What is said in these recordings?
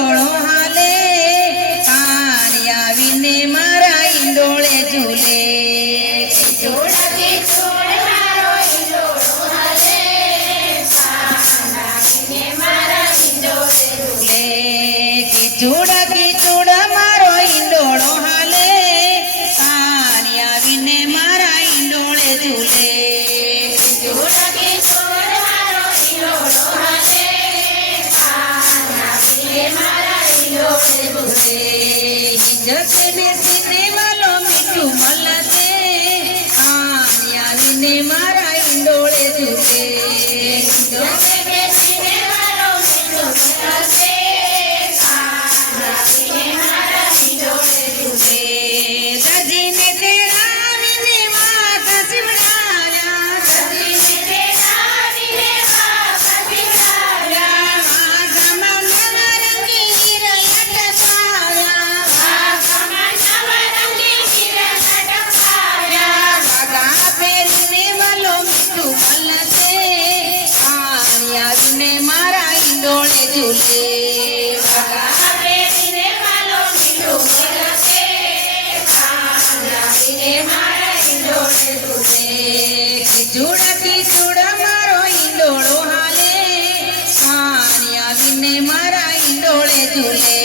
ઈંડોળો હાલે કાન આવીને મારા ઈંડોળે ઝૂલે કિચોડ કિચોડ મારો ઈંડોળો હાલે કાન આવીને મારા ઈંડોળે ઝૂલે જગને સીને વાલો મીઠું મળતે કાન આવીને મારા ઈંડોળે ઝૂલે મારા ઈંડોળે ઝૂલે કિચોડ કિચોડ મારો ઈંડોળો હાલે કાન આવીને મારા ઈંડોળે ઝૂલે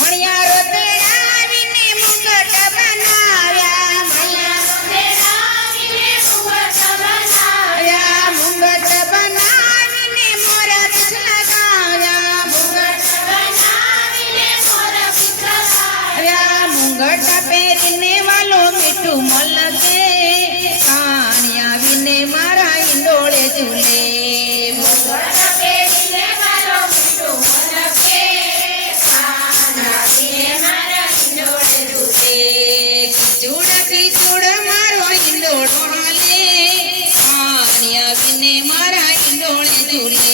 મણિયારો તેડાવીને મુંગટ બનાવ્યા મુંગટ બનાવીને મોરત લગાવ્યા મુંગટ પહેરીને વાલો મીઠું મળતે કાન આવીને મારા ઈંડોળે ઝૂલે કિચોડ કિચોડ મારો ઈંડોળો હાલે કાન આવીને મારા ઈંડોળે ઝૂલે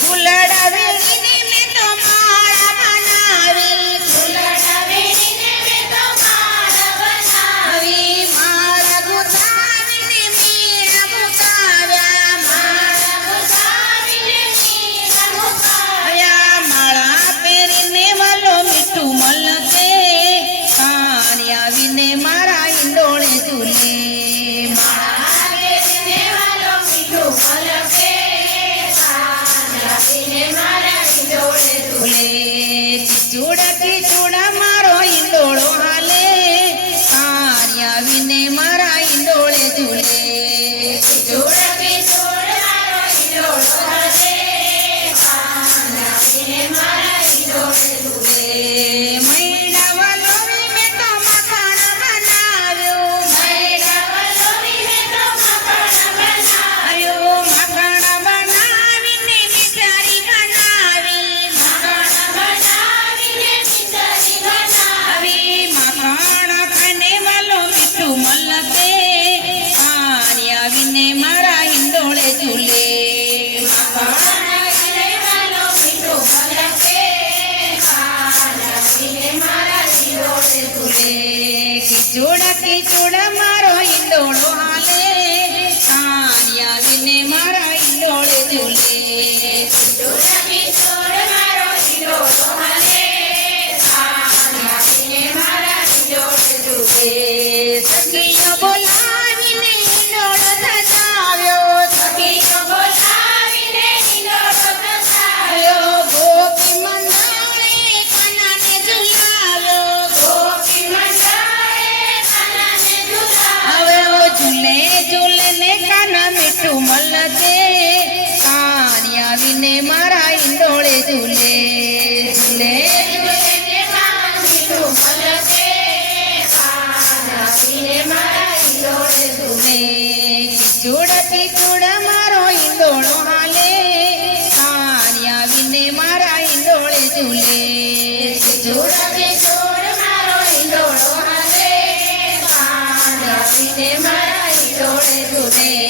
ફૂલડા વેણીને મેં તો માળા બનાવી માળા ગુથાવીને મીણા મુકાવ્યા માળા પહેરીને વાલો મીઠું મળતે કાન આવીને મારા ઈંડોળે ઝૂલે કિચોડ કિચોડ મારો ઈંડોળો હાલે કાન આવીને મારા ઈંડોળે ઝૂલે મૈડા વલોવી મેં તો મખણ બનાવ્યો મખણ બનાવીને મીઠારી બનાવી મખણ ખાને વાલો મીઠું મળતે કાન આવીને મારા ઈંડોળે ઝૂલે કિચોડ કિચોડ મારો ઈંડોળો હાલે કાન આવીને મારા ઈંડોળે ઝૂલે સખીઓ બોલાવીને ઈંડોળો સજાવ્યો ગોપી મંડળે કાનાને ઝુલાવ્યો ઝૂલે ઝૂલે ને કાના મીઠું મળતે કાન આવીને મારા ઈંડોળે ઝૂલે કિચોડ કિચોડ મારો ઈંડોળો હાલે કાન આવીને મારા ઈંડોળે ઝૂલે મારા ઈંડોળે ઝૂલે